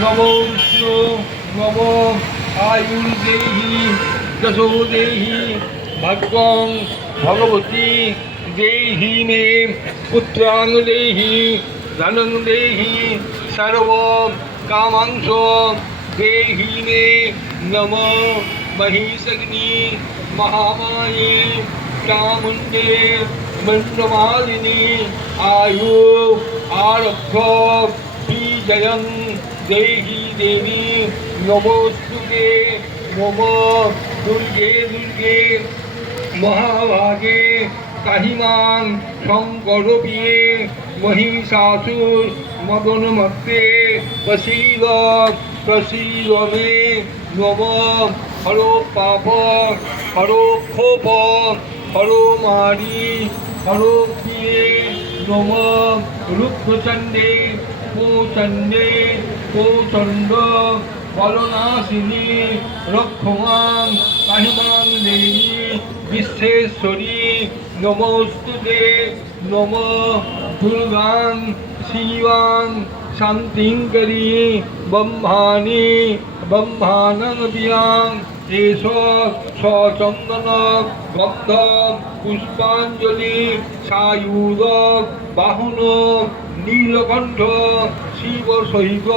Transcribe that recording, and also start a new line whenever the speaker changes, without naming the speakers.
নম বিষ্ণু নম আয়ুর্দেহি যশো দেহি ভাগ্যং ভগবতী দেহি মে পুত্রাং দেহি ধনং দেহি সর্ব কামাংশ দেহি মে নম মহিষগ্নি মহামায়ে চামুণ্ডে মণ্ডমালিনী বিজয়ং দেহি দেবী নমস্তুতে নম দুর্গে দুর্গে, মহাভাগে কাহিমাং শঙ্করপিয়ে মহিষাসুর মদনমত্তে, প্রসীদ প্রসীদ মে, নম হর পাপ, হর ক্ষোপ হর মারি, হর প্রিয়ে নম রুদ্রচণ্ডে কোচণ্ডে কোচণ্ড বলনাশিনী রক্ষমাং কাহিমাং দেবী বিশ্বেশ্বরী নমস্তুতে নম দুর্গাং শিবাং শান্তিঙ্করী ব্রহ্মাণি বিয়াং এষ সচন্দন ভক্ত পুষ্পাঞ্জলি সায়ুদ বাহন নীলকণ্ঠ শিব সহিত